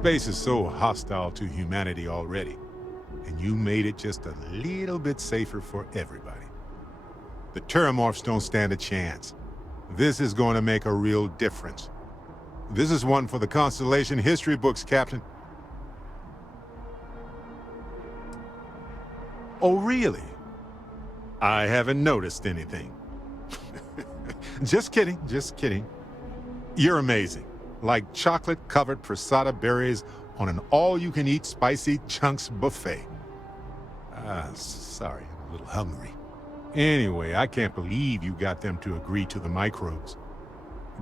Space is so hostile to humanity already, and you made it just a little bit safer for everybody. The Terramorphs don't stand a chance. This is going to make a real difference. This is one for the Constellation history books, Captain. Oh, really? I haven't noticed anything. Just kidding, just kidding. You're amazing. Like chocolate-covered prasada berries on an all-you-can-eat spicy chunks buffet. Sorry, I'm a little hungry. Anyway, I can't believe you got them to agree to the microbes.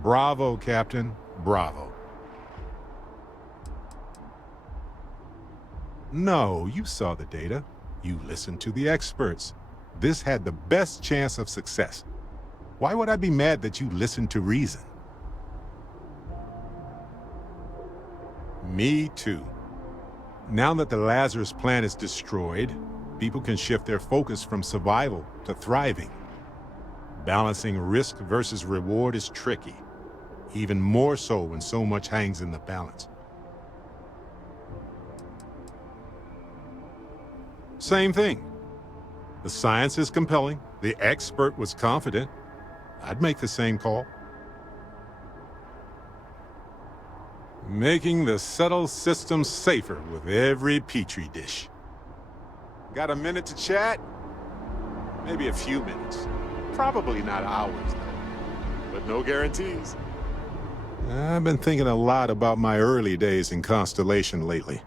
Bravo, Captain, bravo. No, you saw the data. You listened to the experts. This had the best chance of success. Why would I be mad that you listened to reason? Me too. Now that the Lazarus plant is destroyed, people can shift their focus from survival to thriving. Balancing risk versus reward is tricky, even more so when so much hangs in the balance. Same thing. The science is compelling, the expert was confident. I'd make the same call. Making the subtle system safer with every petri dish. Got a minute to chat? Maybe a few minutes. Probably not hours, though. But no guarantees. I've been thinking a lot about my early days in Constellation lately.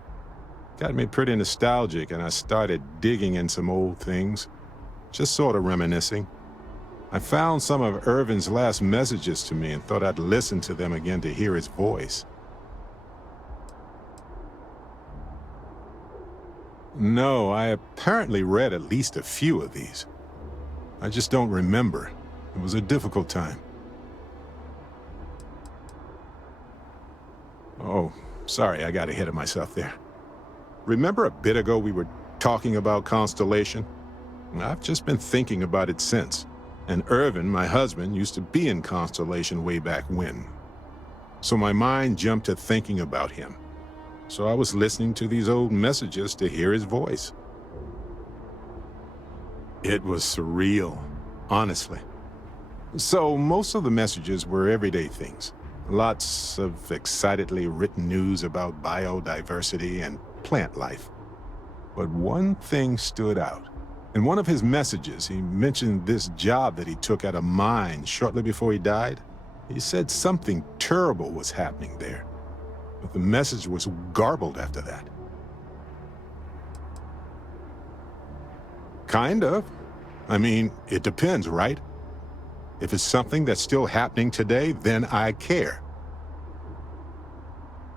Got me pretty nostalgic, and I started digging in some old things. Just sort of reminiscing. I found some of Irvin's last messages to me and thought I'd listen to them again to hear his voice. No, I apparently read at least a few of these. I just don't remember. It was a difficult time. Oh, sorry, I got ahead of myself there. Remember a bit ago we were talking about Constellation? I've just been thinking about it since. And Irvin, my husband, used to be in Constellation way back when. So my mind jumped to thinking about him. So I was listening to these old messages to hear his voice. It was surreal, honestly. So most of the messages were everyday things. Lots of excitedly written news about biodiversity and plant life. But one thing stood out. In one of his messages, he mentioned this job that he took at a mine shortly before he died. He said something terrible was happening there. But the message was garbled after that. Kind of. I mean, it depends, right? If it's something that's still happening today, then I care.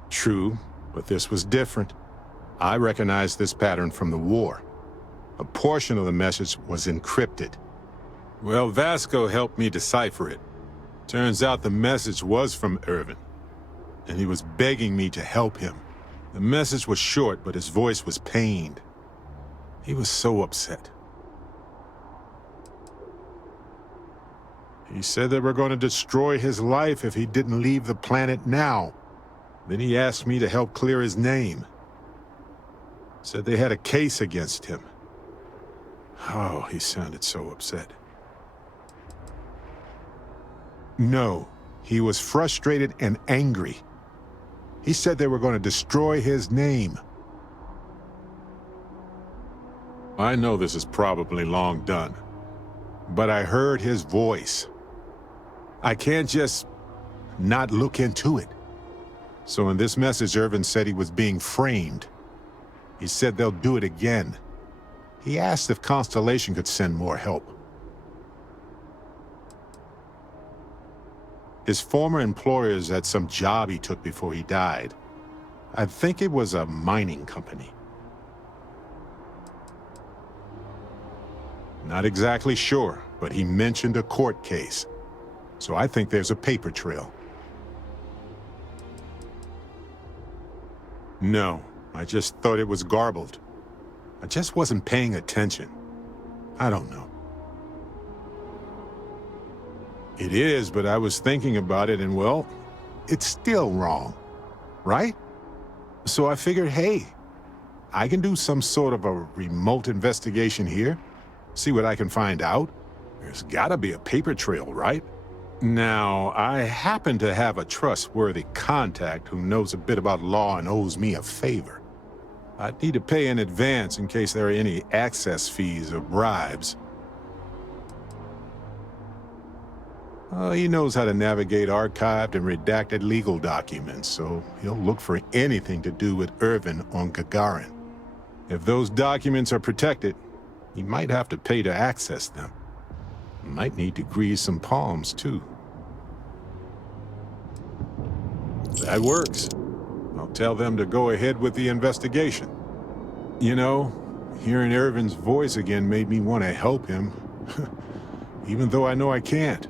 True, but this was different. I recognized this pattern from the war. A portion of the message was encrypted. Well, Vasco helped me decipher it. Turns out the message was from Irvin, and he was begging me to help him. The message was short, but his voice was pained. He was so upset. He said they were going to destroy his life if he didn't leave the planet now. Then he asked me to help clear his name. Said they had a case against him. Oh, he sounded so upset. No, he was frustrated and angry. He said they were going to destroy his name. I know this is probably long done, but I heard his voice. I can't just not look into it. So in this message, Irvin said he was being framed. He said they'll do it again. He asked if Constellation could send more help. His former employers had some job he took before he died. I think it was a mining company. Not exactly sure, but he mentioned a court case. So I think there's a paper trail. No, I just thought it was garbled. I just wasn't paying attention. I don't know. It is, but I was thinking about it and, well, it's still wrong, right? So I figured, hey, I can do some sort of a remote investigation here, see what I can find out. There's gotta be a paper trail, right? Now, I happen to have a trustworthy contact who knows a bit about law and owes me a favor. I'd need to pay in advance in case there are any access fees or bribes. He knows how to navigate archived and redacted legal documents, so he'll look for anything to do with Irvin on Gagarin. If those documents are protected, he might have to pay to access them. Might need to grease some palms, too. That works. I'll tell them to go ahead with the investigation. You know, hearing Irvin's voice again made me want to help him, even though I know I can't.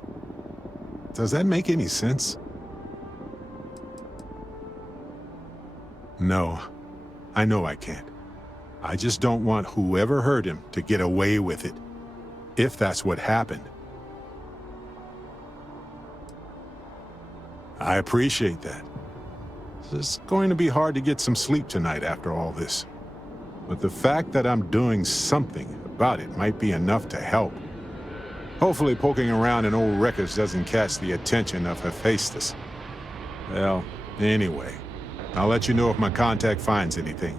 Does that make any sense? No, I know I can't. I just don't want whoever hurt him to get away with it, if that's what happened. I appreciate that. It's going to be hard to get some sleep tonight after all this. But the fact that I'm doing something about it might be enough to help. Hopefully poking around in old records doesn't catch the attention of Hephaestus. Well, anyway, I'll let you know if my contact finds anything.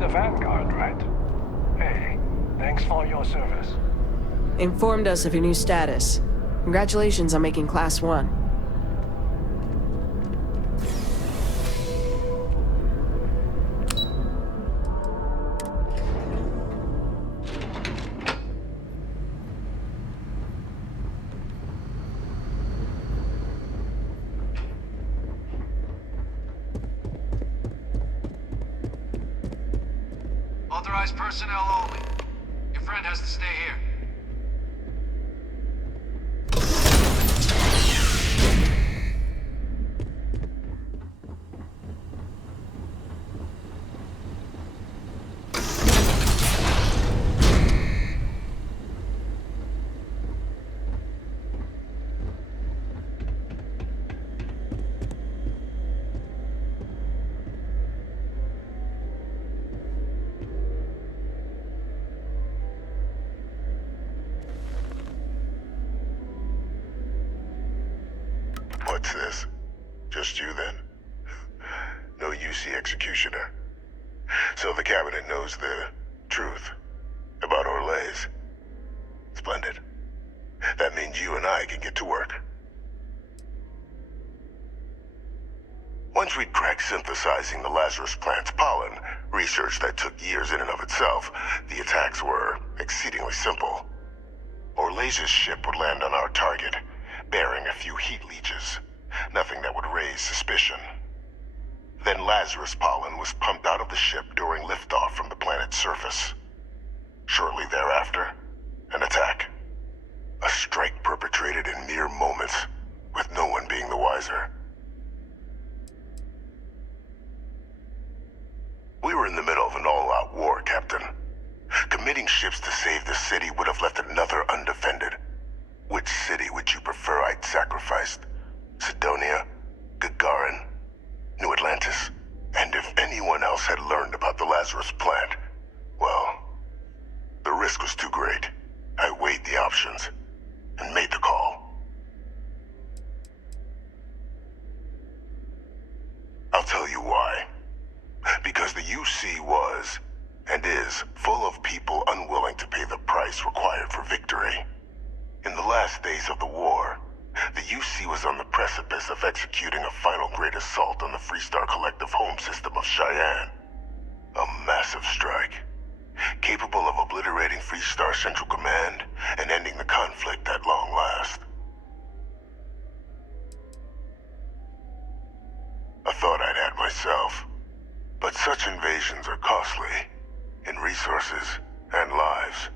The Vanguard, right? Hey, thanks for your service. Informed us of your new status. Congratulations on making Class 1. Authorized personnel only. Your friend has to stay here. What's this? Just you then? No UC executioner. So the cabinet knows the truth about Orlays. Splendid. That means you and I can get to work. Once we'd cracked synthesizing the Lazarus plant's pollen, research that took years in and of itself, the attacks were exceedingly simple. Orlays' ship would land on our target, bearing a few heat leeches. Nothing that would raise suspicion. Then Lazarus pollen was pumped out of the ship during liftoff from the planet's surface. Shortly thereafter, an attack. A strike perpetrated in mere moments, with no one being the wiser. We were in the middle of an all-out war, Captain. Committing ships to save the city would have left another undefended. Which city would you prefer I'd sacrificed? Sidonia? Gagarin? New Atlantis? And if anyone else had learned about the Lazarus plant, well, the risk was too great. I weighed the options and made the call. I'll tell you why. Because the UC was, and is, full of people unwilling to pay the price required for victory. In the last days of the war, the UC was on the precipice of executing a final great assault on the Freestar Collective home system of Cheyenne. A massive strike, capable of obliterating Freestar Central Command and ending the conflict at long last. I thought I'd had myself, but such invasions are costly, in resources and lives.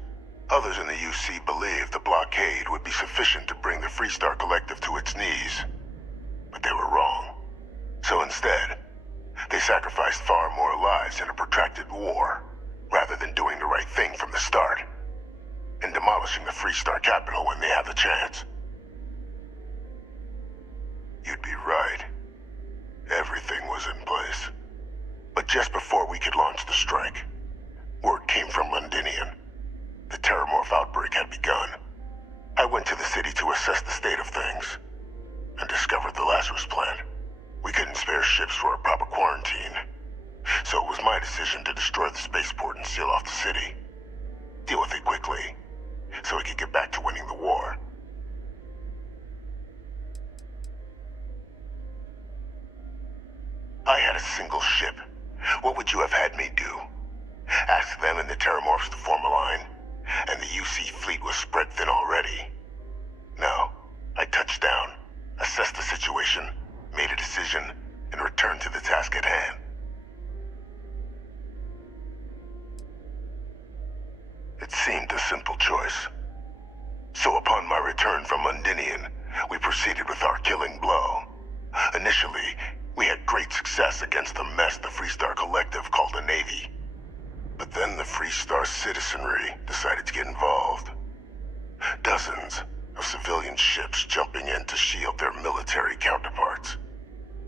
Others in the UC believed the blockade would be sufficient to bring the Freestar Collective to its knees. But they were wrong. So instead, they sacrificed far more lives in a protracted war, rather than doing the right thing from the start, and demolishing the Freestar capital when they had the chance. You'd be right. Everything was in place. But just before we could launch the strike, word came from Londinian. The Terramorph outbreak had begun. I went to the city to assess the state of things, and discovered the Lazarus plant. We couldn't spare ships for a proper quarantine, so it was my decision to destroy the spaceport and seal off the city. quickly, so we could get back to winning the war. I had a single ship. What would you have had me do? Ask them and the Terramorphs to form a line, and the UC fleet was spread thin already. No, I touched down, assessed the situation, made a decision, and returned to the task at hand. It seemed a simple choice. So upon my return from Londinian, we proceeded with our killing blow. Initially, we had great success against the mess the Freestar Collective called a navy. But then the Freestar citizenry decided to get involved. Dozens of civilian ships jumping in to shield their military counterparts.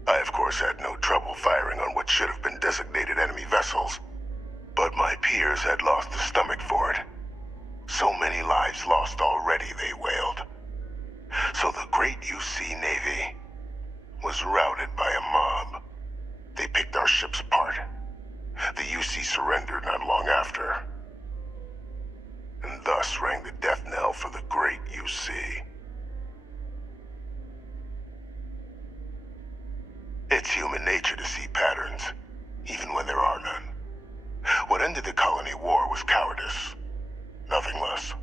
I, of course, had no trouble firing on what should have been designated enemy vessels, but my peers had lost the stomach for it. So many lives lost already, they wailed. So the great UC Navy was routed by a mob. They picked our ships apart. The UC surrendered not long after, and thus rang the death knell for the great UC. It's human nature to see patterns, even when there are none. What ended the colony war was cowardice, nothing less.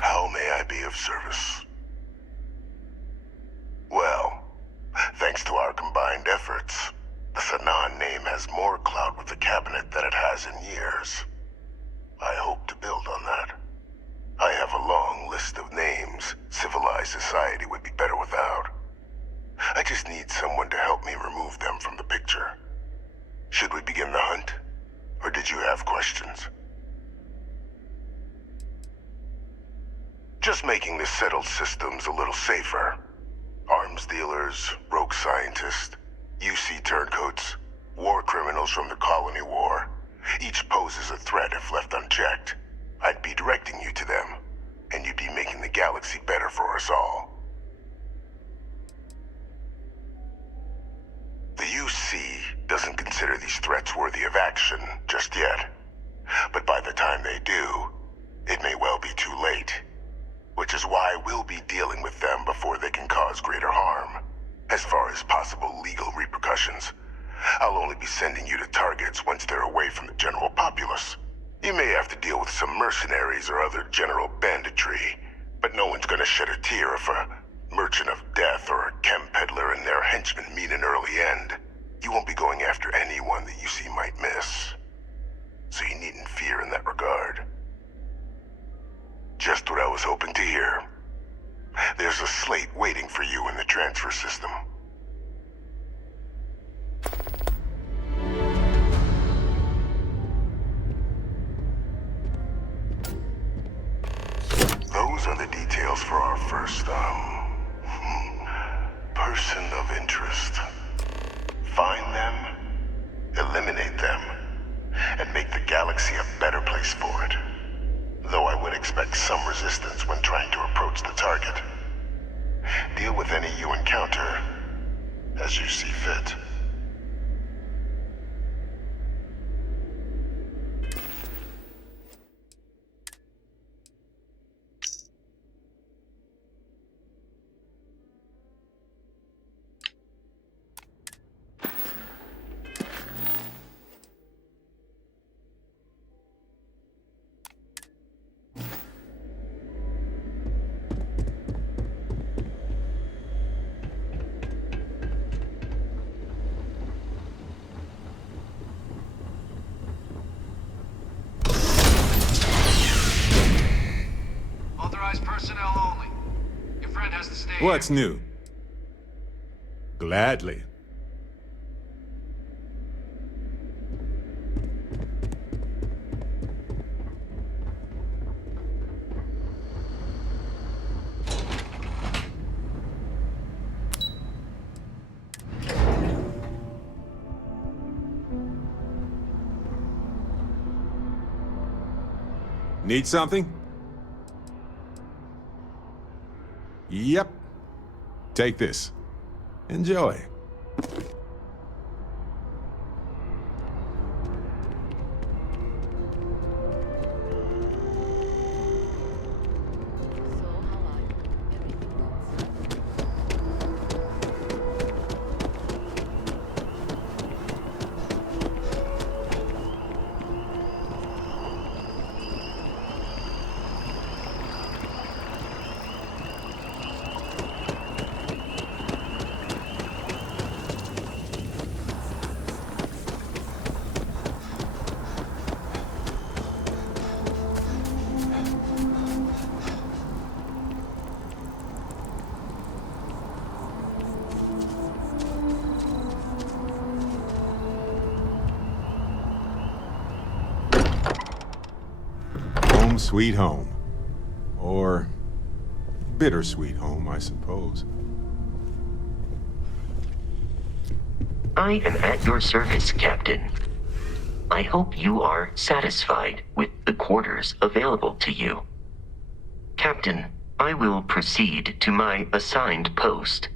How may I be of service? Well, thanks to our combined efforts, the Sanan name has more clout with the cabinet than it has in years. I hope to build on that. I have a long list of names civilized society would be better without. I just need someone to help me remove them from the picture. Should we begin the hunt? Or did you have questions? Just making the settled systems a little safer. Arms dealers, rogue scientists, UC turncoats, war criminals from the colony war. Each poses a threat if left unchecked. I'd be directing you to them, and you'd be making the galaxy better for us all. The UC doesn't consider these threats worthy of action just yet. But by the time they do, it may well be too late. Which is why we'll be dealing with them before they can cause greater harm. As far as possible legal repercussions, I'll only be sending you to targets once they're away from the general populace. You may have to deal with some mercenaries or other general banditry, but no one's gonna shed a tear if a merchant of death or a chem peddler and their henchmen meet an early end. You won't be going after anyone that UC might miss. So you needn't fear in that regard. Just what I was hoping to hear. There's a slate waiting for you in the transfer system. Those are the details for our first, person of interest. Find them, eliminate them, and make the galaxy a better place for it. Though I would expect some resistance when trying to approach the target. Deal with any you encounter as you see fit. Personnel only. Your friend has to stay What's here. new? Gladly. Need something? Yep. Take this. Enjoy. Home sweet home. Or bittersweet home, I suppose. I am at your service, Captain. I hope you are satisfied with the quarters available to you. Captain, I will proceed to my assigned post.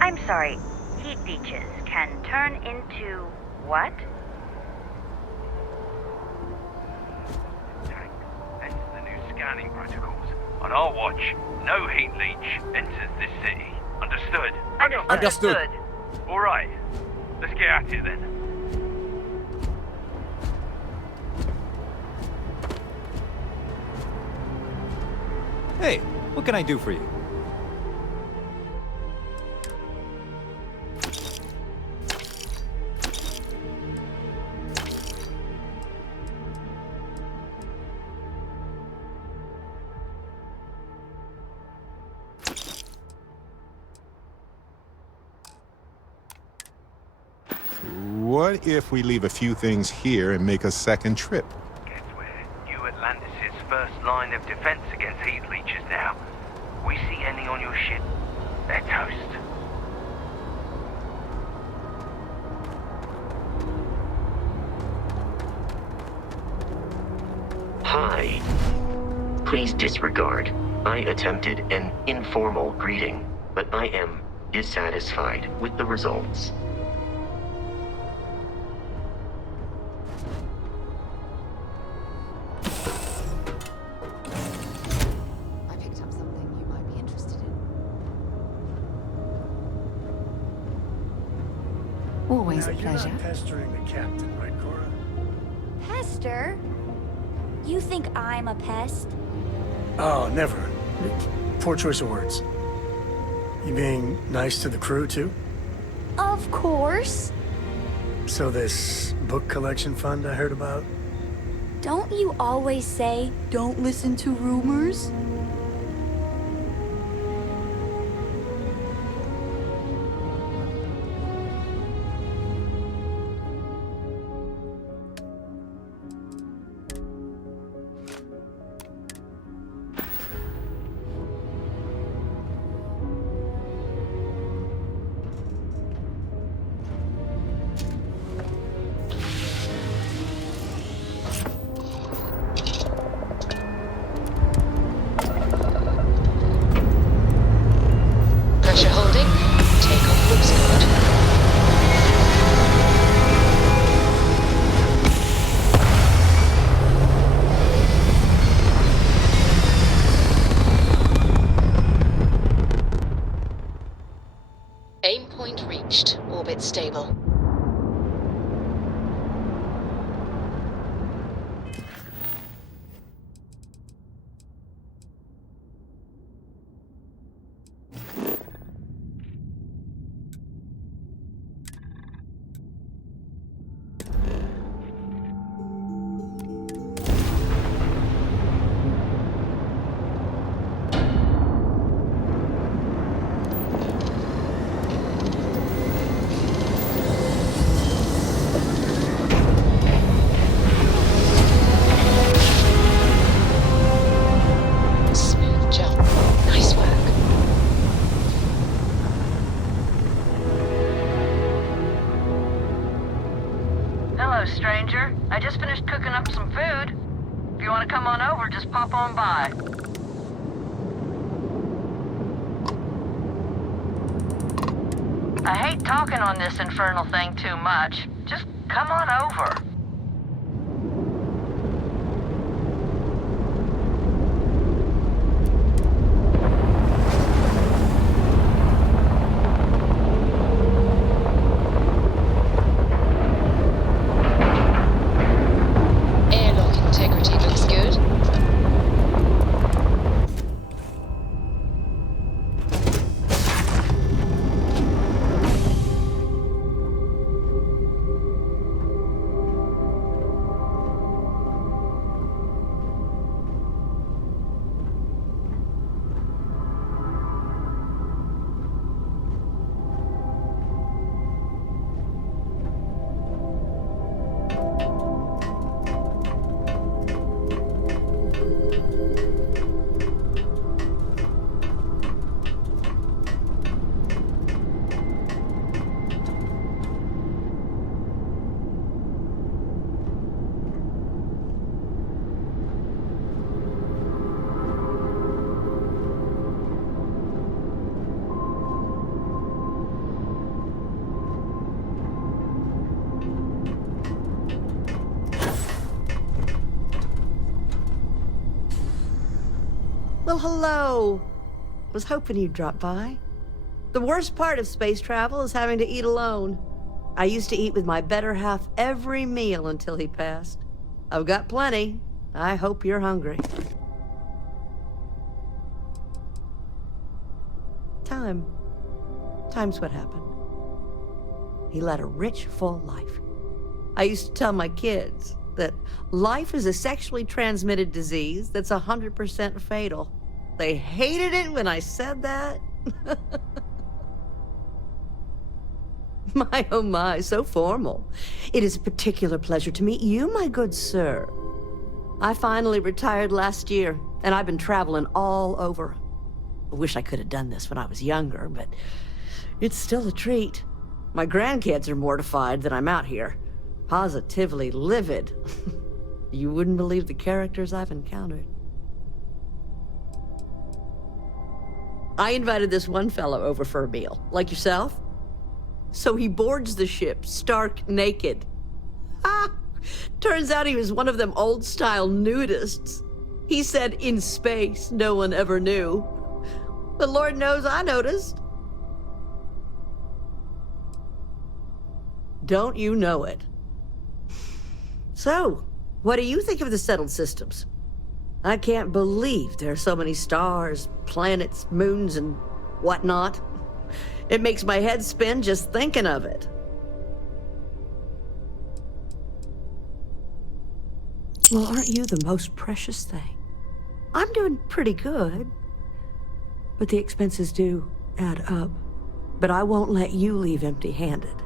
I'm sorry, heat leeches can turn into what? Enter the new scanning protocols. On our watch, no heat leech enters this city. Understood? Understood. All right. Let's get at it then. Hey, what can I do for you? What if we leave a few things here and make a second trip? Guess we're New Atlantis' first line of defense against heat leeches now. We see any on your ship, they're toast. Hi. Please disregard. I attempted an informal greeting, but I am dissatisfied with the results. I picked up something you might be interested in. Always a You're pleasure. not pestering the captain, right, Cora? Pester? You think I'm a pest? Oh, never. Poor choice of words. You being nice to the crew, too? Of course. So this book collection fund I heard about? Don't you always say, don't listen to rumors? just pop on by. I hate talking on this infernal thing too much. Just come on over. Airlock integrity looks good. Well, hello. Was hoping you'd drop by. The worst part of space travel is having to eat alone. I used to eat with my better half every meal until he passed. I've got plenty. I hope you're hungry. Time's what happened. He led a rich, full life. I used to tell my kids that life is a sexually transmitted disease that's 100% fatal. They hated it when I said that. My, oh my, so formal. It is a particular pleasure to meet you, my good sir. I finally retired last year, and I've been traveling all over. I wish I could have done this when I was younger, but it's still a treat. My grandkids are mortified that I'm out here. Positively livid. You wouldn't believe the characters I've encountered. I invited this one fellow over for a meal, like yourself. So he boards the ship, stark naked. Ah! Turns out he was one of them old-style nudists. He said in space, no one ever knew. But Lord knows I noticed. Don't you know it? So, what do you think of the settled systems? I can't believe there are so many stars, planets, moons, and whatnot. It makes my head spin just thinking of it. Well, aren't you the most precious thing? I'm doing pretty good. But the expenses do add up. But I won't let you leave empty-handed.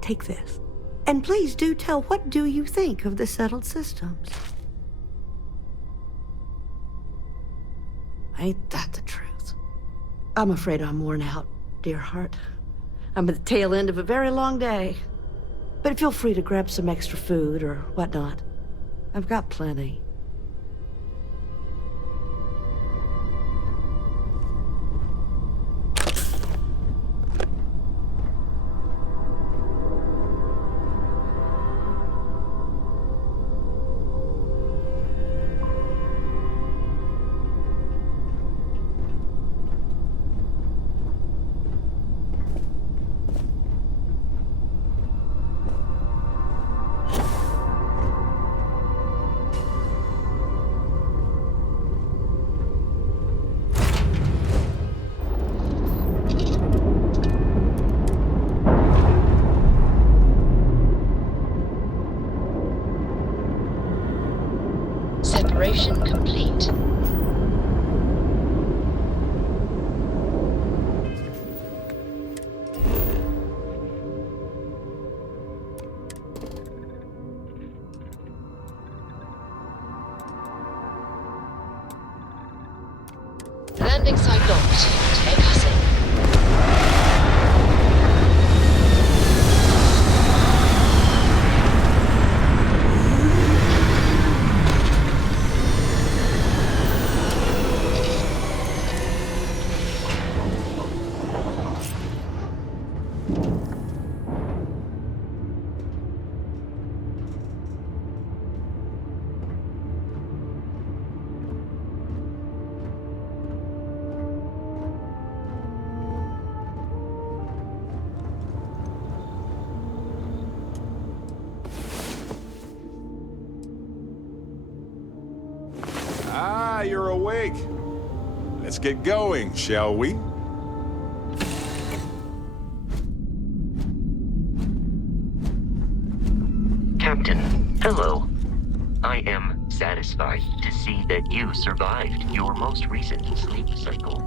Take this. And please do tell, what do you think of the settled systems? Ain't that the truth? I'm afraid I'm worn out, dear heart. I'm at the tail end of a very long day. But feel free to grab some extra food or whatnot. I've got plenty. Separation complete. Landing site locked. Take us in. you're awake. Let's get going, shall we? Captain, hello. I am satisfied to see that you survived your most recent sleep cycle.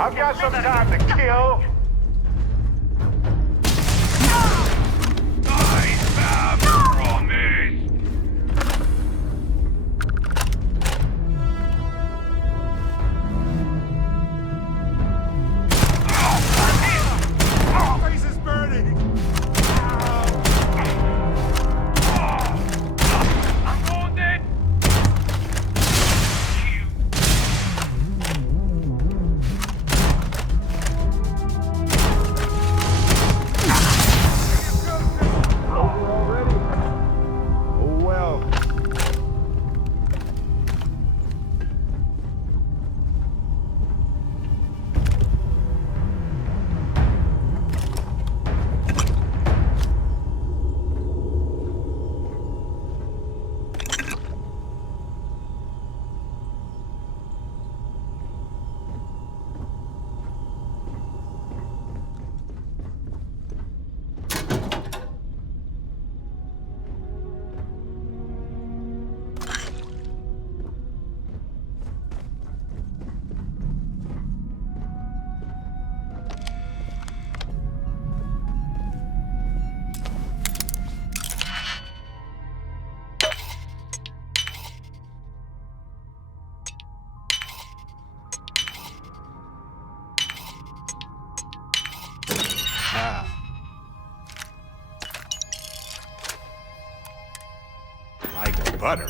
I've got some time to kill. I have promised. My face is burning. I'm wounded. Like butter.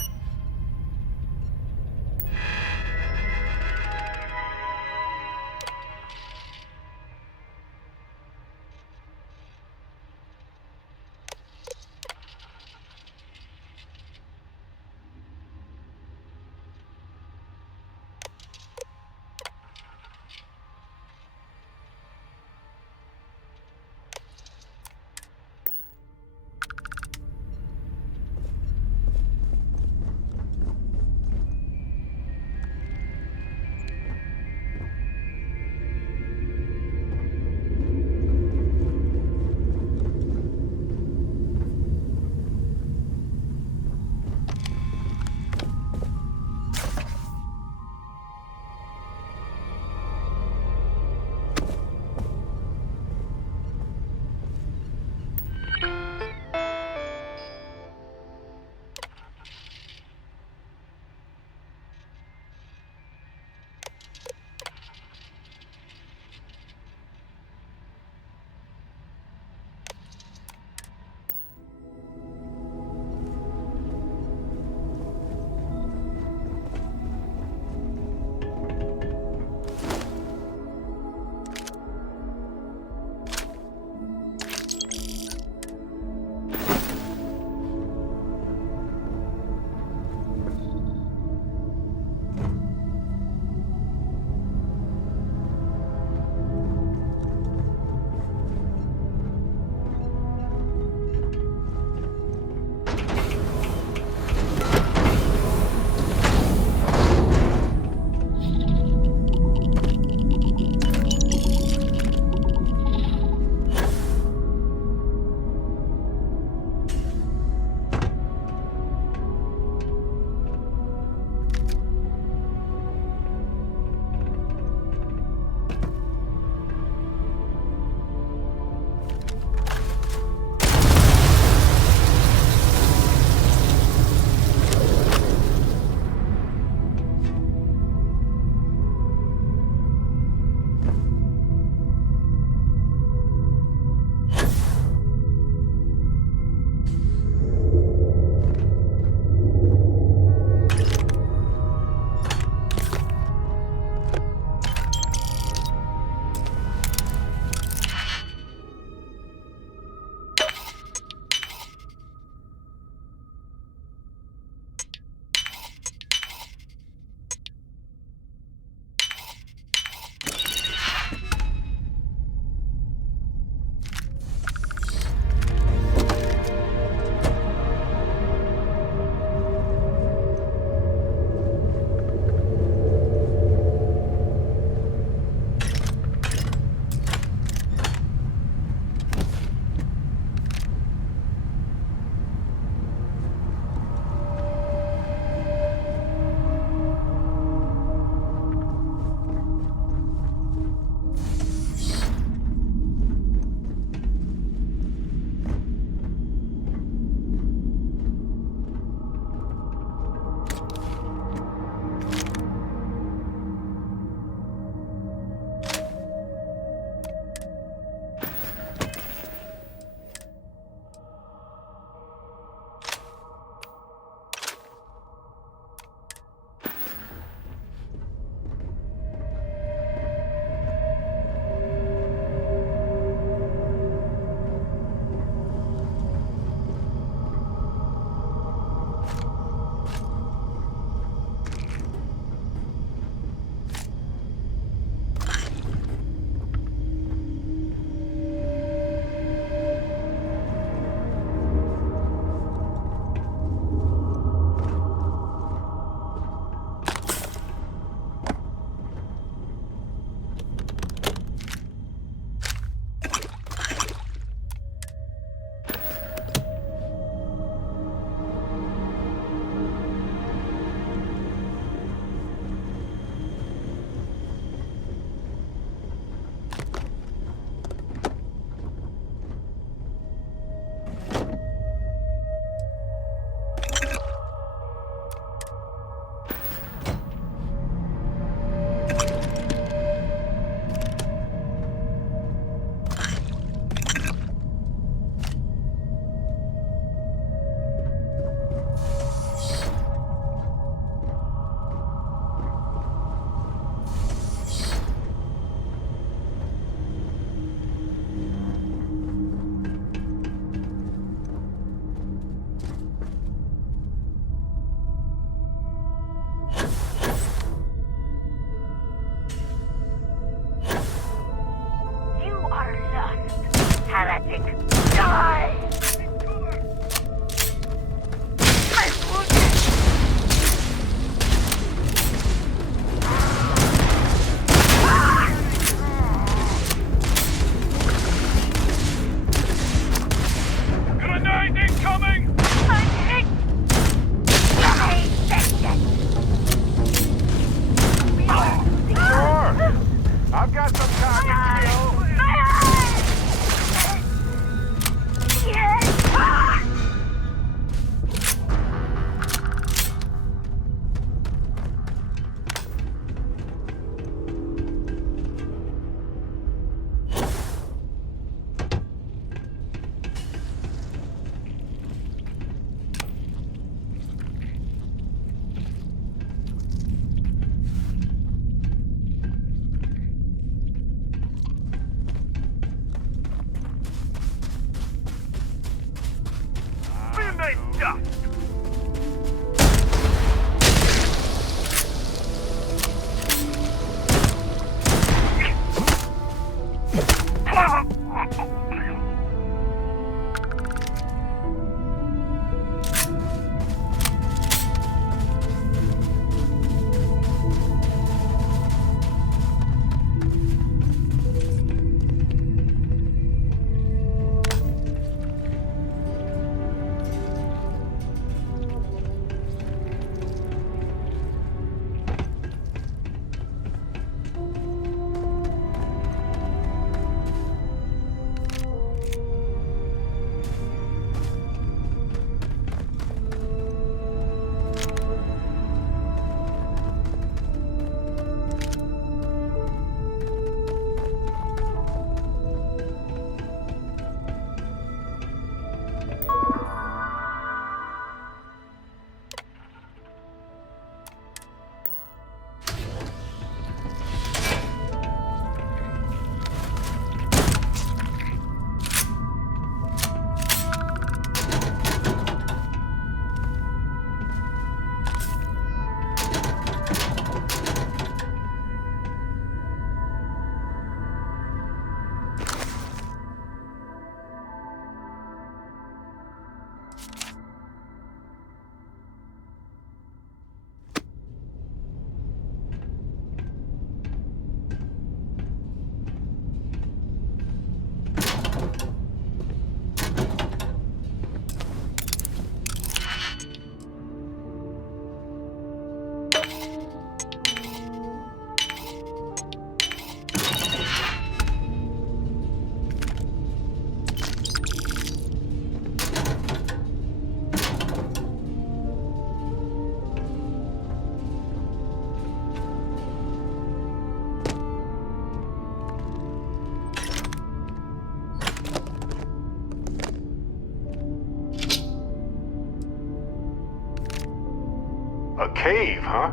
A cave, huh?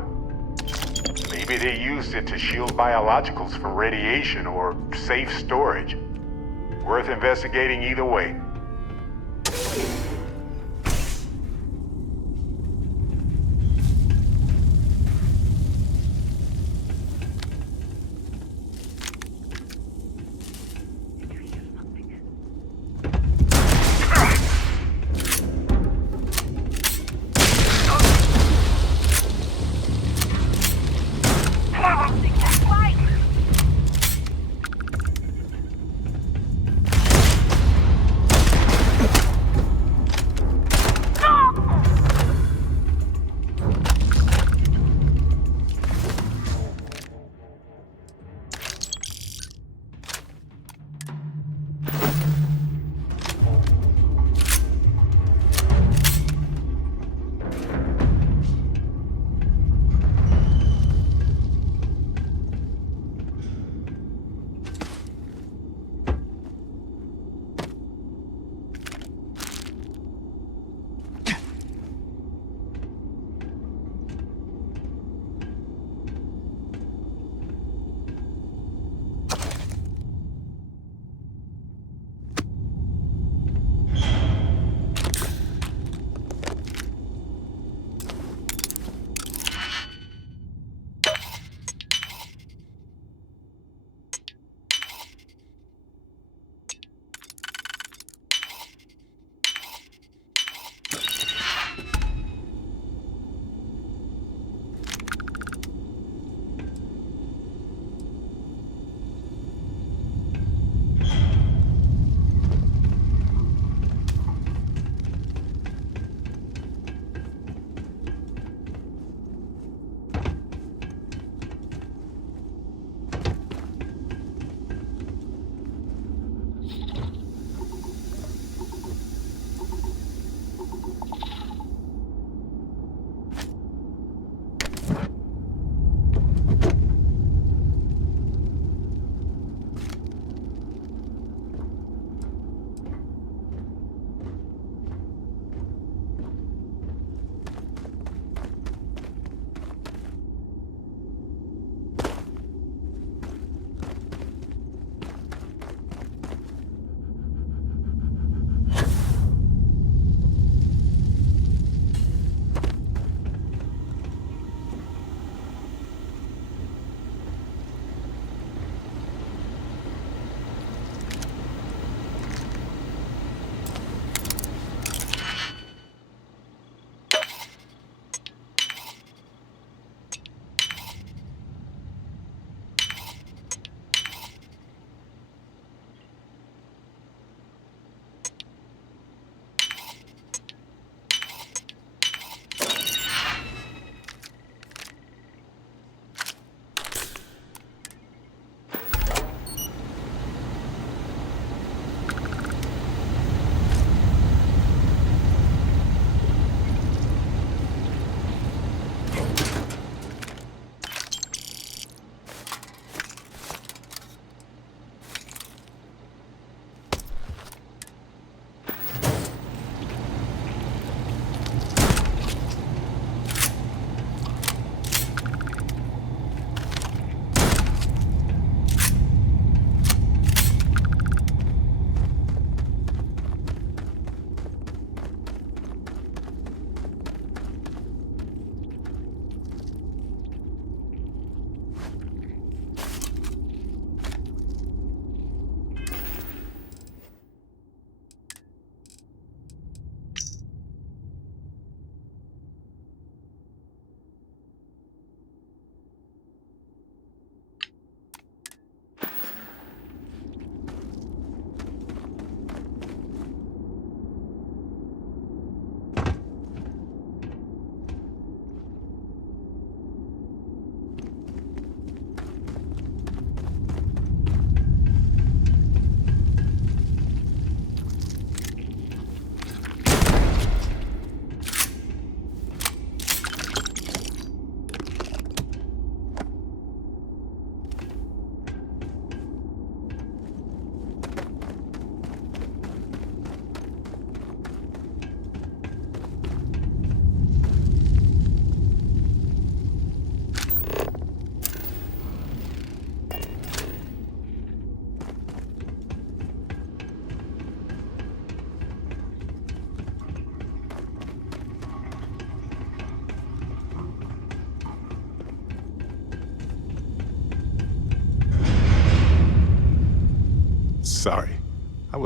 Maybe they used it to shield biologicals from radiation or safe storage. Worth investigating either way.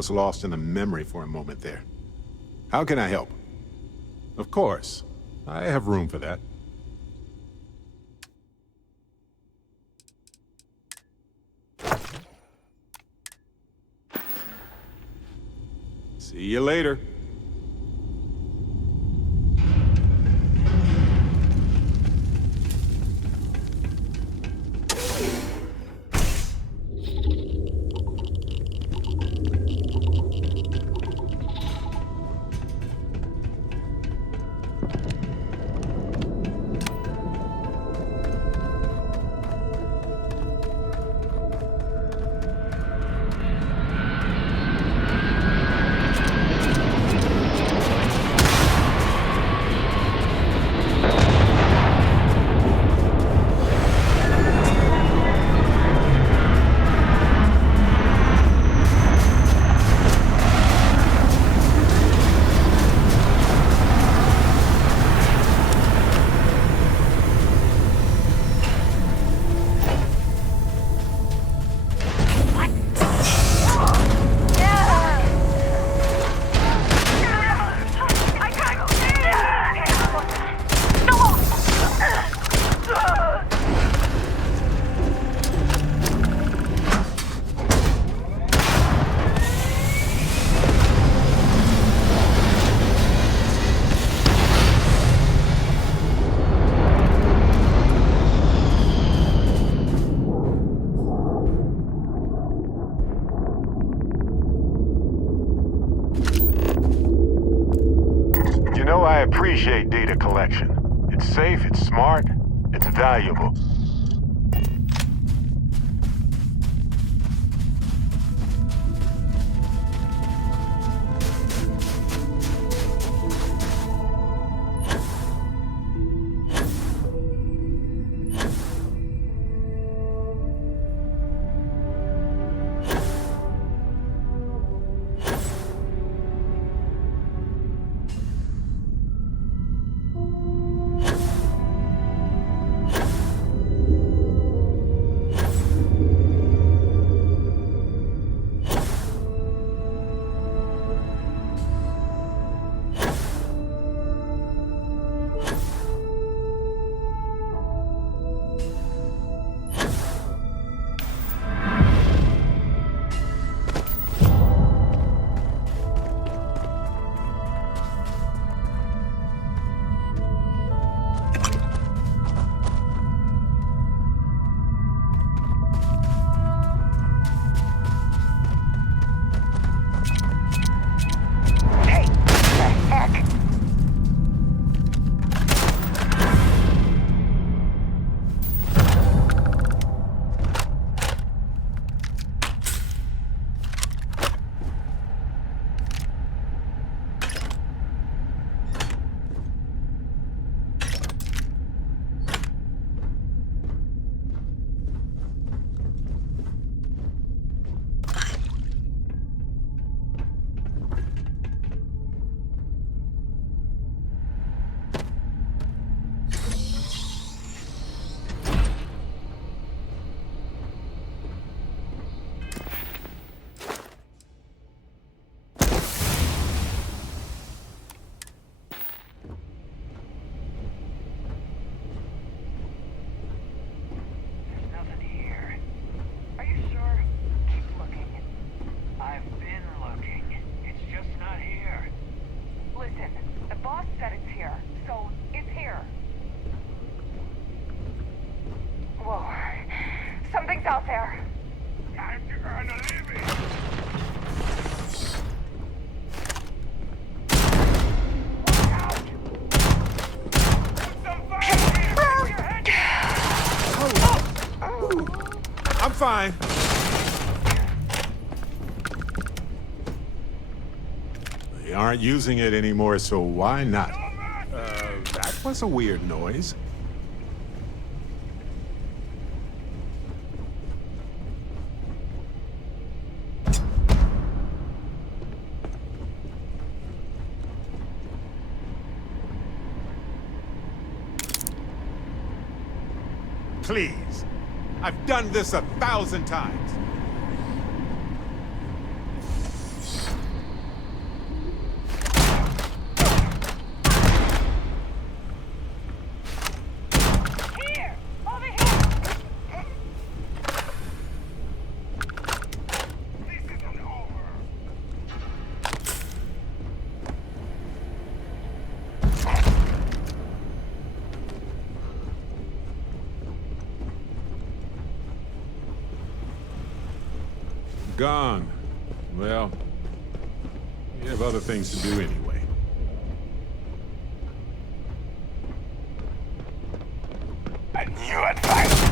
was lost in a memory for a moment there. How can I help? Of course. I have room for that. See you later. I appreciate data collection. It's safe, it's smart, it's valuable. Fine. They aren't using it anymore, so why not? That was a weird noise. Please. I've done this 1,000 times. gone. Well, we have other things to do anyway. I knew I'd find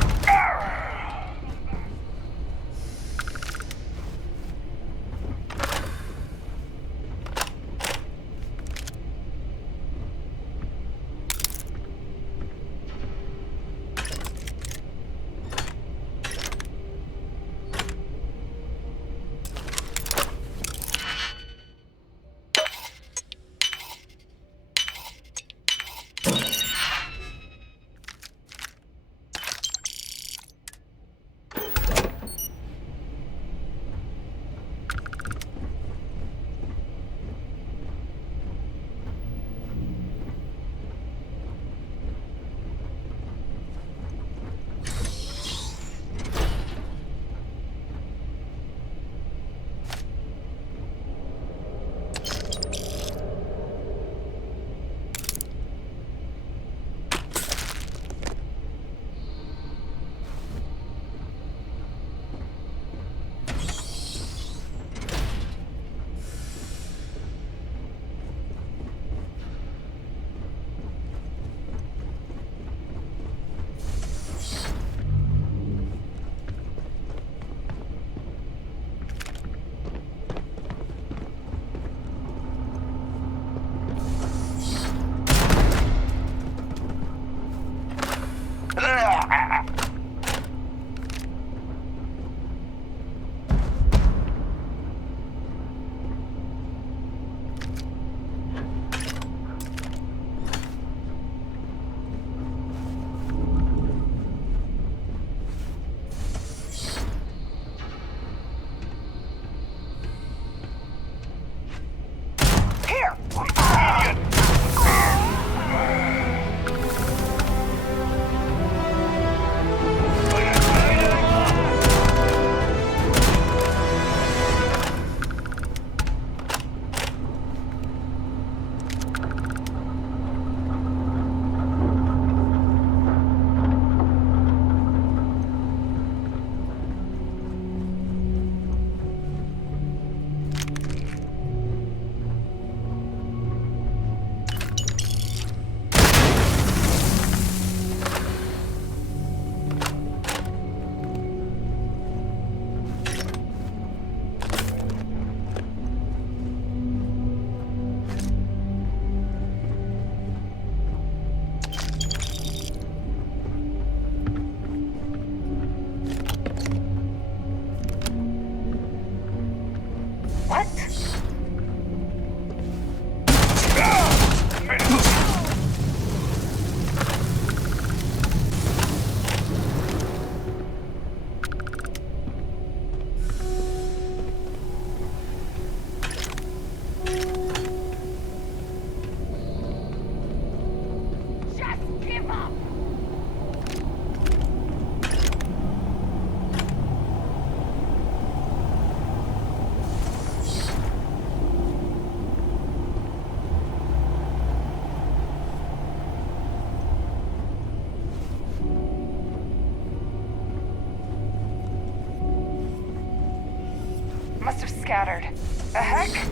Must have scattered. The heck?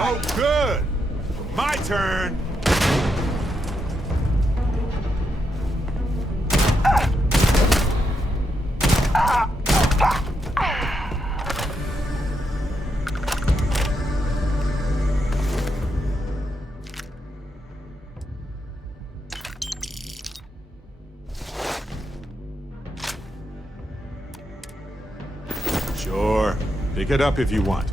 Oh, good. My turn. Sure. Pick it up if you want.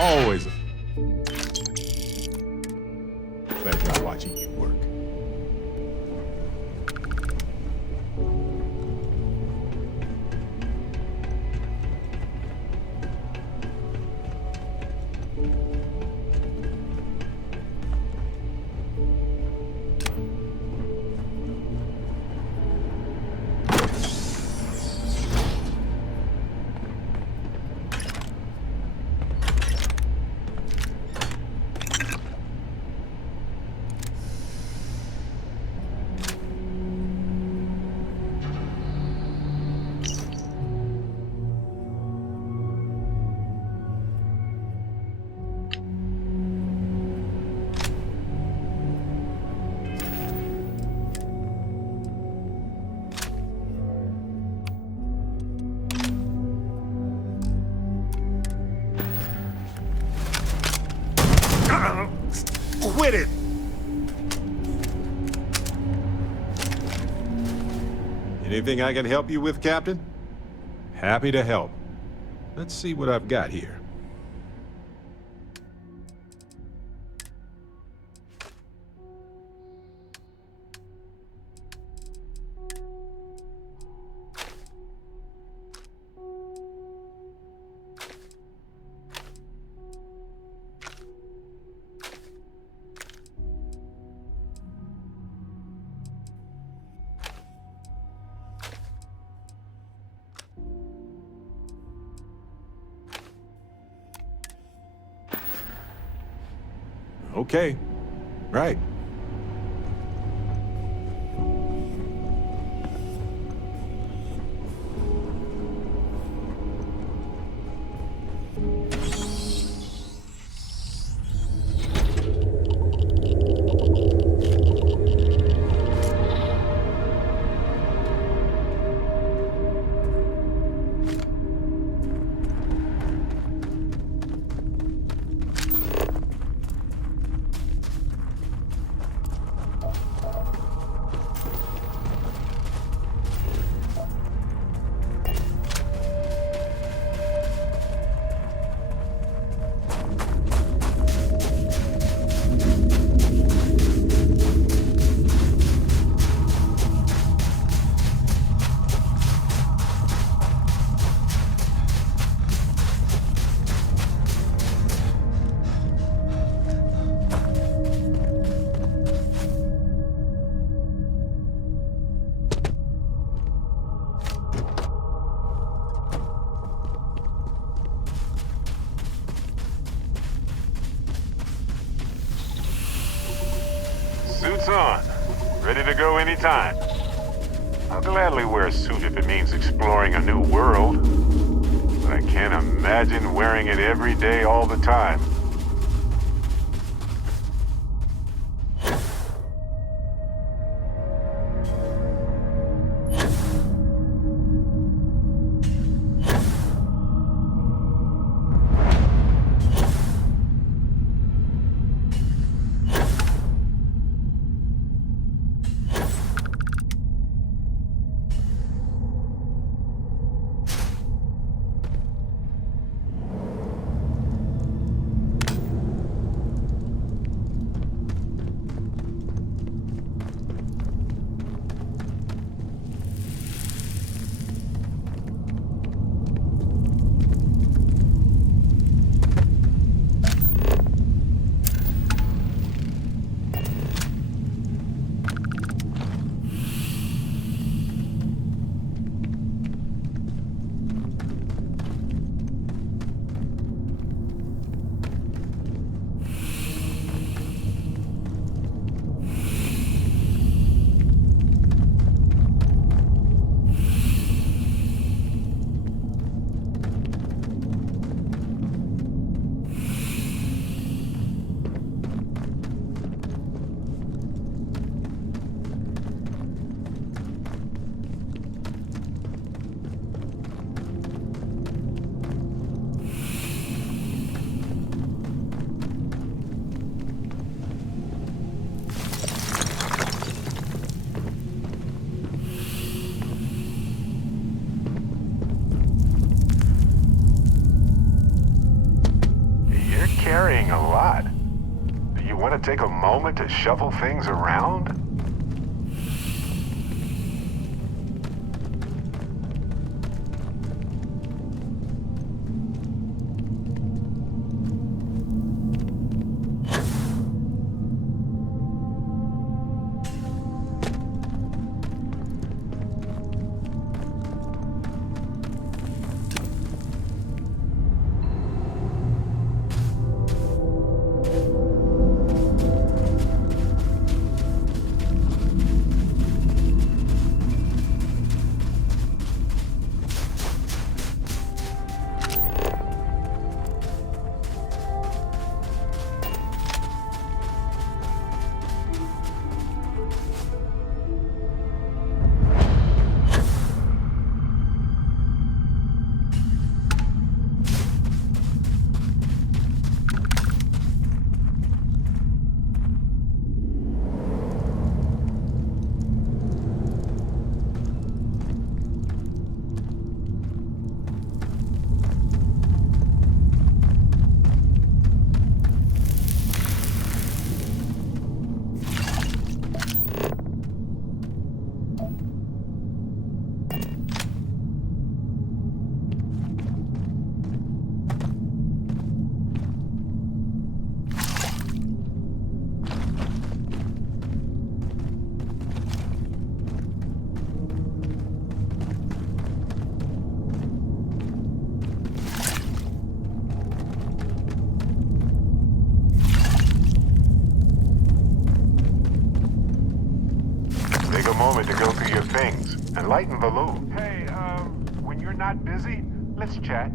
Always a pleasure watching you work. Quit it! Anything I can help you with, Captain? Happy to help. Let's see what I've got here. Okay. Right. Suit's on. Ready to go anytime. I'll gladly wear a suit if it means exploring a new world. But I can't imagine wearing it every day all the time. carrying a lot. Do you want to take a moment to shuffle things around? Moment to go through your things and lighten the load. Hey, when you're not busy, let's chat.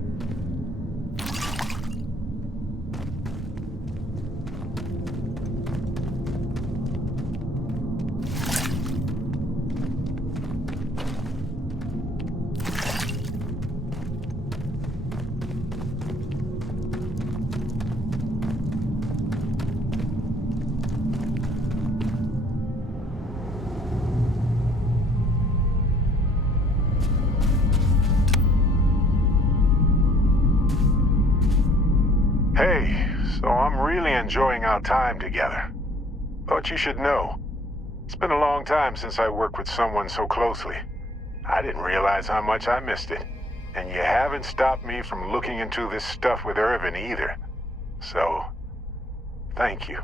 Hey, so I'm really enjoying our time together. Thought you should know. It's been a long time since I worked with someone so closely. I didn't realize how much I missed it. And you haven't stopped me from looking into this stuff with Irvin either. So, thank you.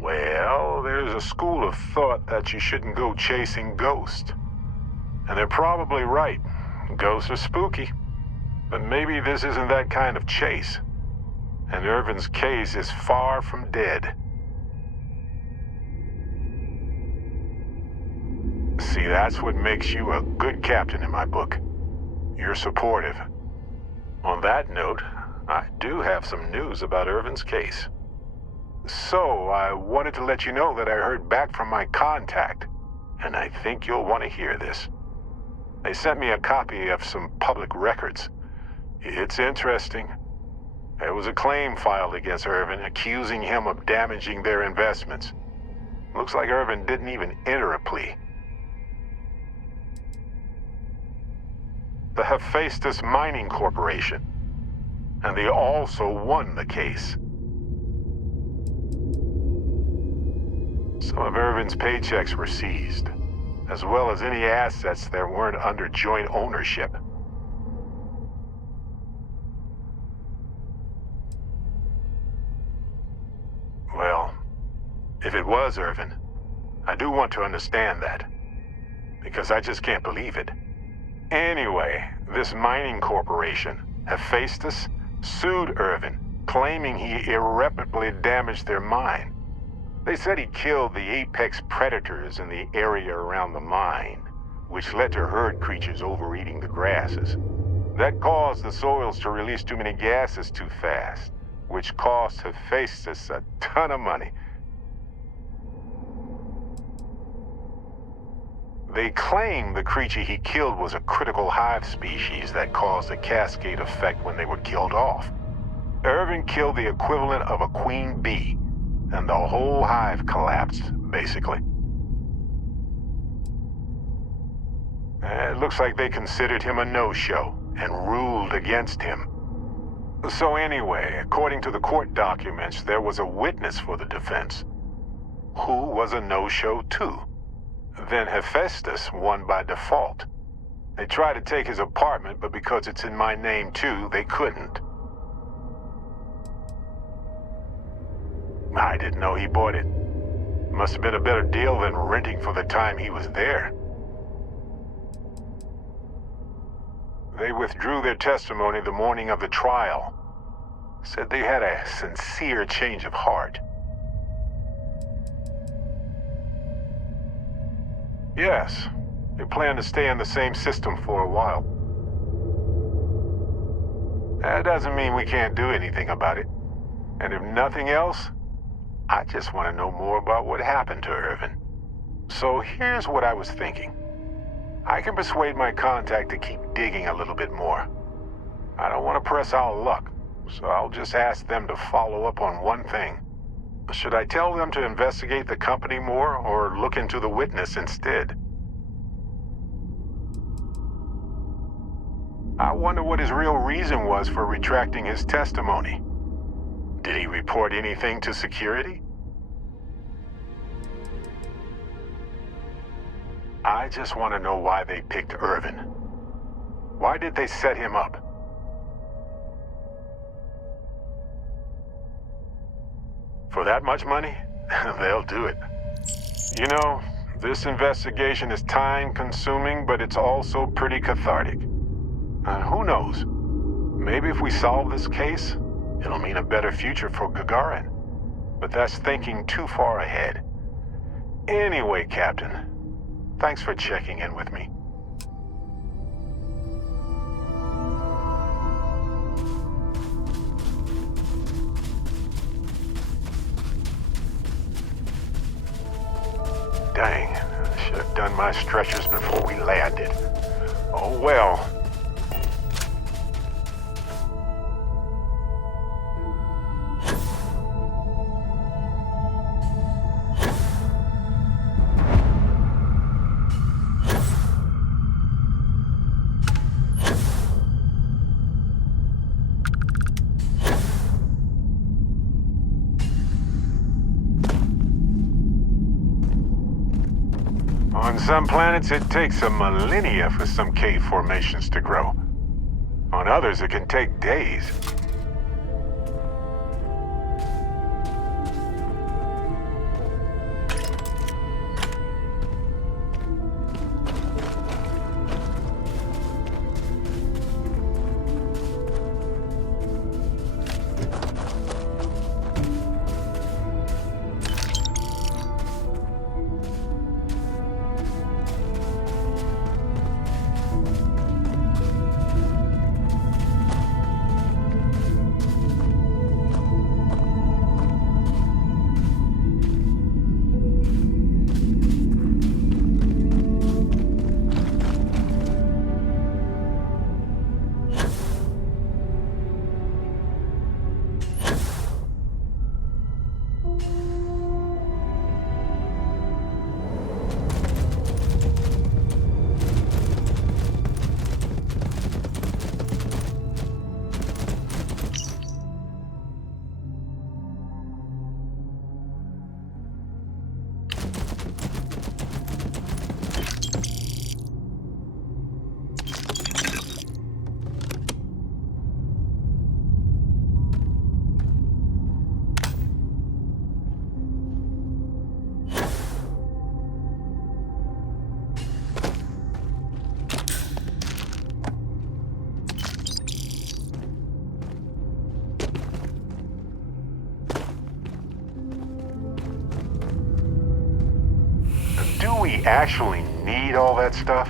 Well, there's a school of thought that you shouldn't go chasing ghosts. And they're probably right. Ghosts are spooky. But maybe this isn't that kind of chase. And Irvin's case is far from dead. See, that's what makes you a good captain in my book. You're supportive. On that note, I do have some news about Irvin's case. So, I wanted to let you know that I heard back from my contact, and I think you'll want to hear this. They sent me a copy of some public records. It's interesting. There was a claim filed against Irvin accusing him of damaging their investments. Looks like Irvin didn't even enter a plea. The Hephaestus Mining Corporation, and they also won the case. Some of Irvin's paychecks were seized, as well as any assets that weren't under joint ownership. Well, if it was Irvin, I do want to understand that, because I just can't believe it. Anyway, this mining corporation, Hephaestus, sued Irvin, claiming he irreparably damaged their mine. They said he killed the apex predators in the area around the mine, which led to herd creatures overeating the grasses. That caused the soils to release too many gases too fast, which cost Hephaestus a ton of money. They claim the creature he killed was a critical hive species that caused a cascade effect when they were killed off. Irvin killed the equivalent of a queen bee, and the whole hive collapsed, basically. It looks like they considered him a no-show and ruled against him. So anyway, according to the court documents, there was a witness for the defense, who was a no-show too. Then Hephaestus won by default. They tried to take his apartment, but because it's in my name too, they couldn't. I didn't know he bought it. Must have been a better deal than renting for the time he was there. They withdrew their testimony the morning of the trial. Said they had a sincere change of heart. Yes, they plan to stay in the same system for a while. That doesn't mean we can't do anything about it. And if nothing else, I just want to know more about what happened to Irvin. So here's what I was thinking. I can persuade my contact to keep digging a little bit more. I don't want to press our luck, so I'll just ask them to follow up on one thing. Should I tell them to investigate the company more, or look into the witness instead? I wonder what his real reason was for retracting his testimony. Did he report anything to security? I just want to know why they picked Irvin. Why did they set him up? For that much money? They'll do it. You know, this investigation is time-consuming, but it's also pretty cathartic. And who knows? Maybe if we solve this case, it'll mean a better future for Gagarin. But that's thinking too far ahead. Anyway, Captain, thanks for checking in with me. Dang, I should have done my stretchers before we landed. Oh well. On some planets, it takes a millennia for some cave formations to grow. On others, it can take days. Do we actually need all that stuff?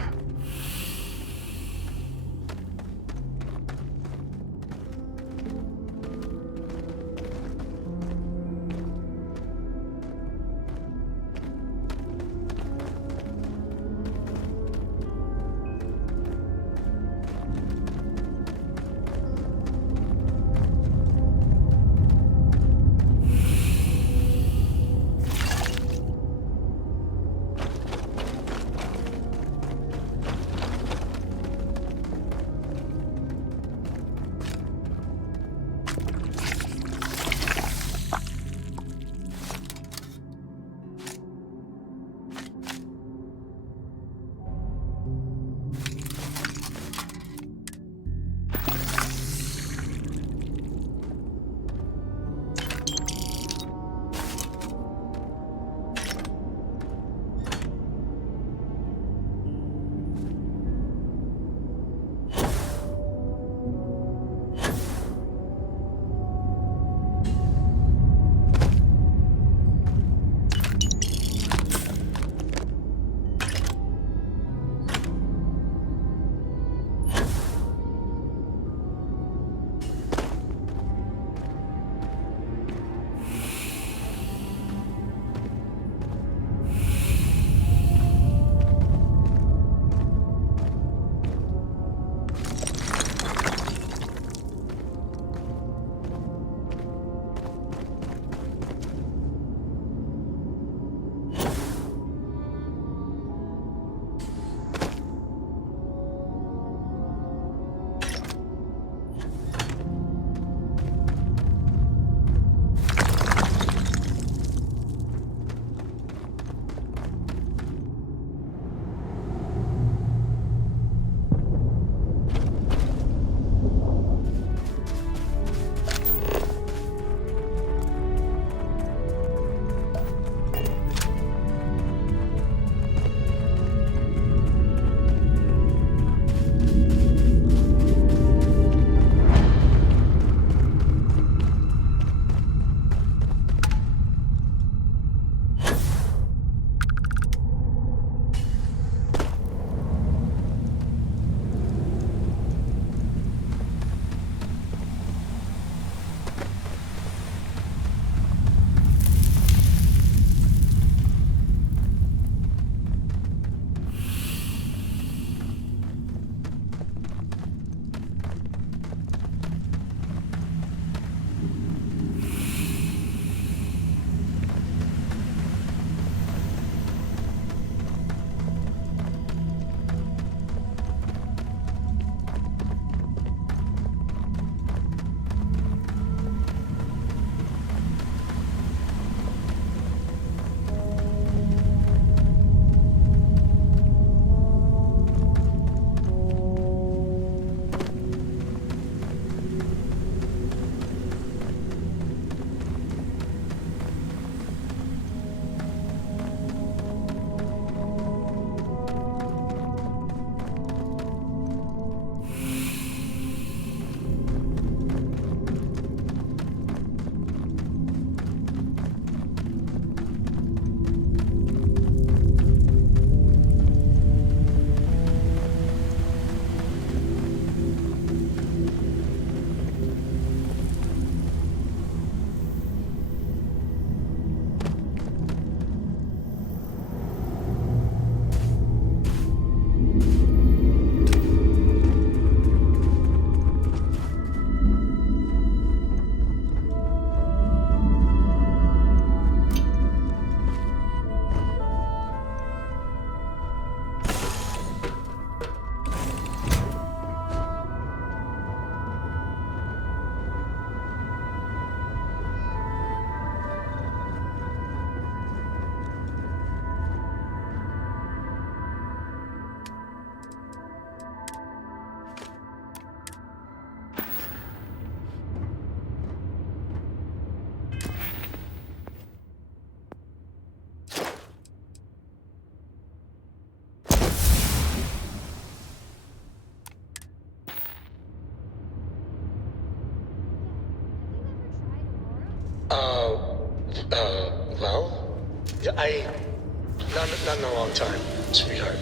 Well, yeah, not in a long time, sweetheart.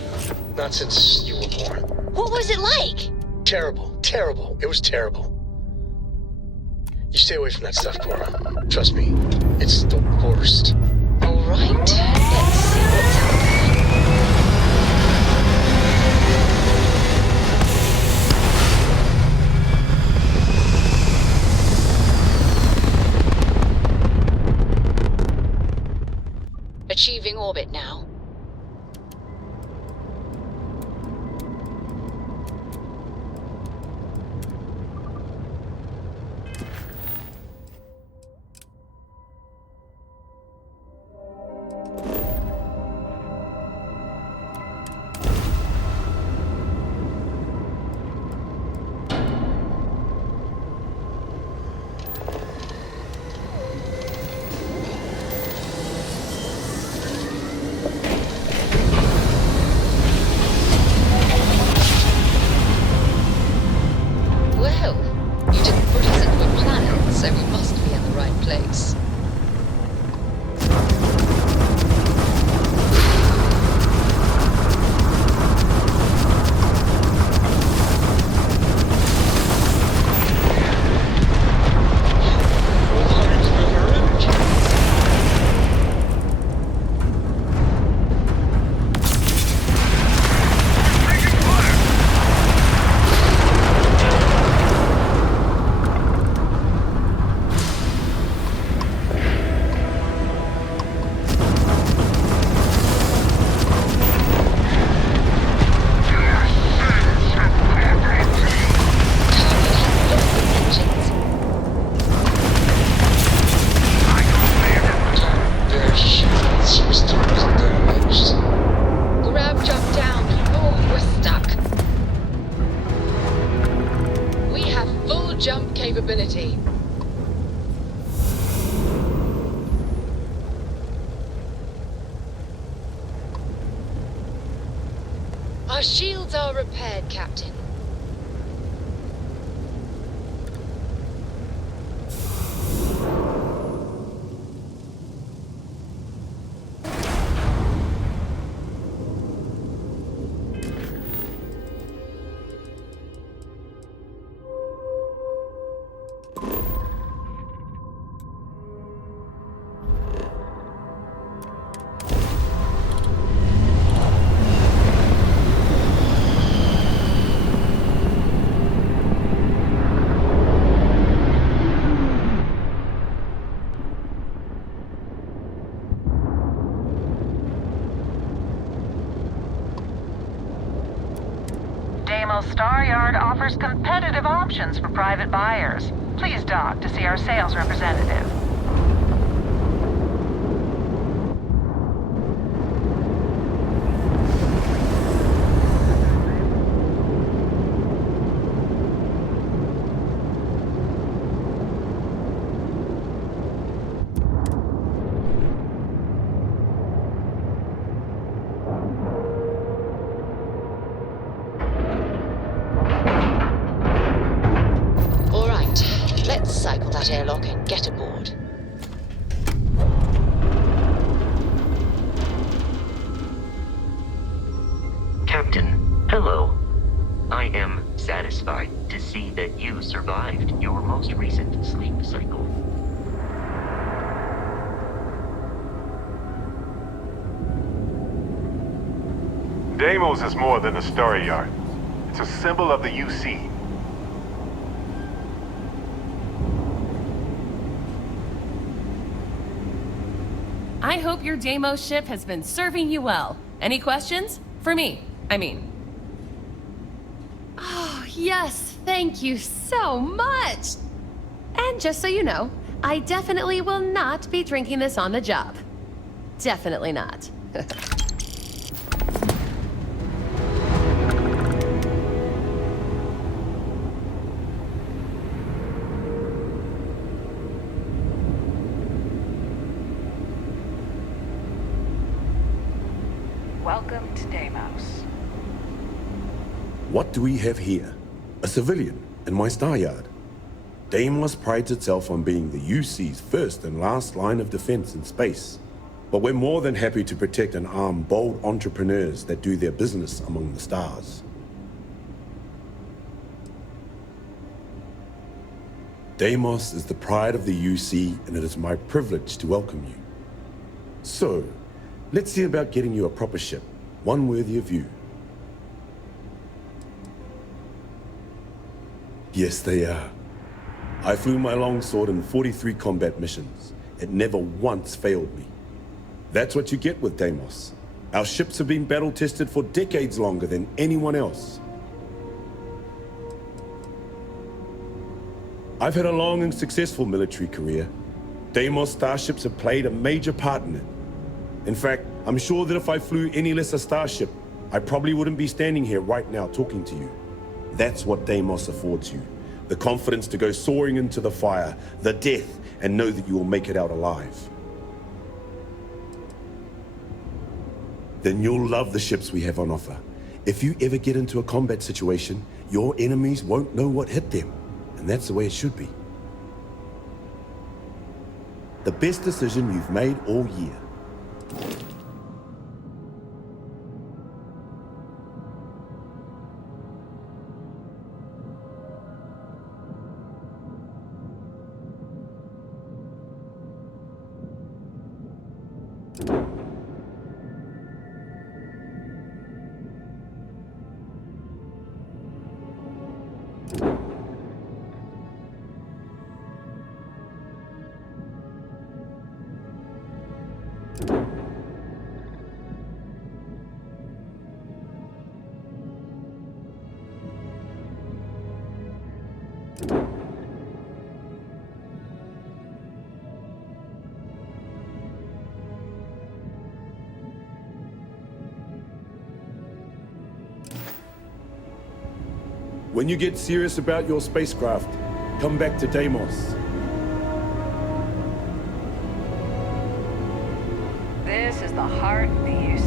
Not since you were born. What was it like? Terrible. It was terrible. You stay away from that stuff, Cora. Trust me, it's the worst. All right, let's see what's out there. Achieving orbit now. Our shields are repaired, Captain. Staryard offers competitive options for private buyers. Please dock to see our sales representative. Airlock and get aboard. Captain, hello. I am satisfied to see that you survived your most recent sleep cycle. Deimos is more than a Staryard. It's a symbol of the UC. I hope your Deimos ship has been serving you well. Any questions? For me, I mean. Oh, yes, thank you so much! And just so you know, I definitely will not be drinking this on the job. Definitely not. Welcome to Deimos. What do we have here? A civilian in my Staryard. Deimos prides itself on being the UC's first and last line of defense in space. But we're more than happy to protect and arm bold entrepreneurs that do their business among the stars. Deimos is the pride of the UC, and it is my privilege to welcome you. So, let's see about getting you a proper ship, one worthy of you. Yes, they are. I flew my longsword in 43 combat missions. It never once failed me. That's what you get with Deimos. Our ships have been battle-tested for decades longer than anyone else. I've had a long and successful military career. Deimos starships have played a major part in it. In fact, I'm sure that if I flew any lesser starship, I probably wouldn't be standing here right now talking to you. That's what Deimos affords you. The confidence to go soaring into the fire, the death, and know that you will make it out alive. Then you'll love the ships we have on offer. If you ever get into a combat situation, your enemies won't know what hit them. And that's the way it should be. The best decision you've made all year. When you get serious about your spacecraft, come back to Deimos. This is the heart of the UC.